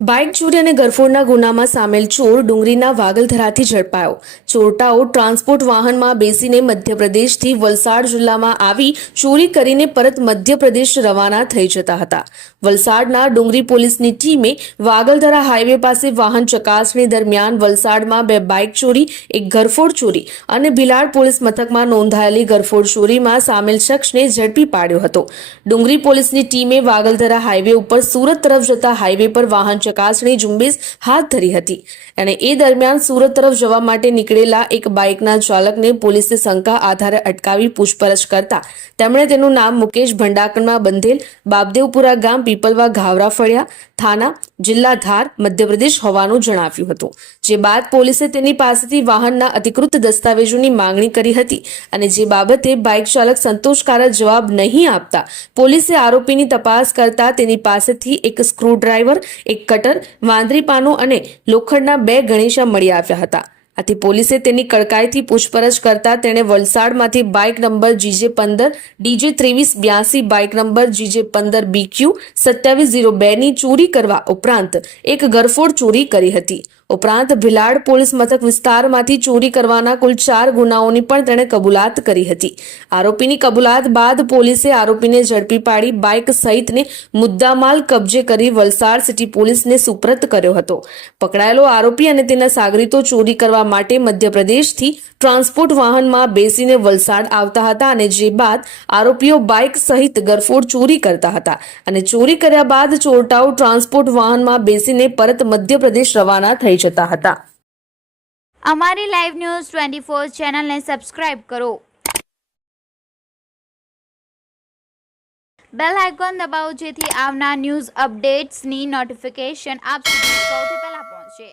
Bike ચોરી અને ગરફોડના ગુનામાં સામેલ ચોર ડુંગરીના વાગલધરાથી ઝડપાયો. ચોરટાઓ ટ્રાન્સપોર્ટ વાહનમાં બેસીને મધ્યપ્રદેશથી વલસાડ જિલ્લામાં આવી ચોરી કરીને પરત મધ્યપ્રદેશ રવાના થઈ જતા હતા. વલસાડના ડુંગરી પોલીસની ટીમે વાગલધરા હાઈવે પાસે વાહન ચકાસણી દરમિયાન વલસાડમાં બે બાઇક ચોરી, એક ગરફોડ ચોરી અને ભિલાડ પોલીસ મથકમાં નોંધાયેલી ગરફોડ ચોરીમાં સામેલ શખ્સને ઝડપી પાડ્યો હતો. ડુંગરી પોલીસની ટીમે વાગલધરા હાઈવે ઉપર સુરત તરફ જતા હાઈવે પર વાહન ચકાસણી ઝુંબેશ હાથ ધરી હતી અને એ દરમિયાન સુરત તરફ જવા માટે નીકળેલા એક બાઇકના ચાલકને પોલીસે શંકા આધારે અટકાવી પૂછપરછ કરતા તેમણે તેનું નામ મુકેશ ભંડાકરમાં બંધેલ બાબદેવપુરા ગામ પીપલવા ઘાવરા ફળિયા થાના જિલ્લા ધાર મધ્યપ્રદેશ હોવાનું જણાવ્યું હતું. જે બાદ પોલીસે તેની પાસેથી વાહનના અધિકૃત દસ્તાવેજોની માંગણી કરી હતી અને જે બાબતે બાઇક ચાલક સંતોષકારક જવાબ નહીં આપતા પોલીસે આરોપીની તપાસ કરતા તેની પાસેથી એક સ્ક્રૂડ્રાઈવર એક કટર વાંદરી અને લોખંડના બે ગણેશા મળી આવ્યા હતા. આથી પોલીસે તેની કડકાઈથી પૂછપરછ કરતા તેણે વલસાડમાંથી બાઇક નંબર જીજે પંદર, ડીજે ત્રેવીસ બ્યાસી બાઇક નંબર જીજે પંદર બીક્યુ સત્યાવીસ ઝીરો બેની ચોરી કરવા ઉપરાંત એક ગરફોડ ચોરી કરી હતી. ઉપરાંત ભિલાડ પોલીસ મથક વિસ્તારમાંથી ચોરી કરવાના કુલ ચાર ગુનાઓની પણ તેણે કબૂલાત કરી હતી. આરોપીની કબૂલાત બાદ પોલીસે આરોપીને ઝડપી પાડી બાઇક સહિતને મુદ્દામાલ કબજે કરી વલસાડ સિટી પોલીસને સુપ્રત કર્યો હતો. પકડાયેલો આરોપી અને તેના સાગરીતો ચોરી કરવા માટે મધ્યપ્રદેશથી ટ્રાન્સપોર્ટ વાહનમાં બેસીને વલસાડ આવતા હતા અને જે બાદ આરોપીઓ બાઇક સહિત ગરફોડ ચોરી કરતા હતા. અને ચોરી કર્યા બાદ ચોરટાઓ ટ્રાન્સપોર્ટ વાહનમાં બેસીને પરત મધ્યપ્રદેશ રવાના થઈ જતા હતા. અમારી લાઈવ ન્યૂઝ ટ્વેન્ટી ફોર ચેનલને સબસ્ક્રાઇબ કરો. બેલ આઇકોન દબાવો જેથી આવનાર ન્યૂઝ અપડેટ્સની નોટિફિકેશન આપ સુધી સૌથી પહેલા પહોંચે.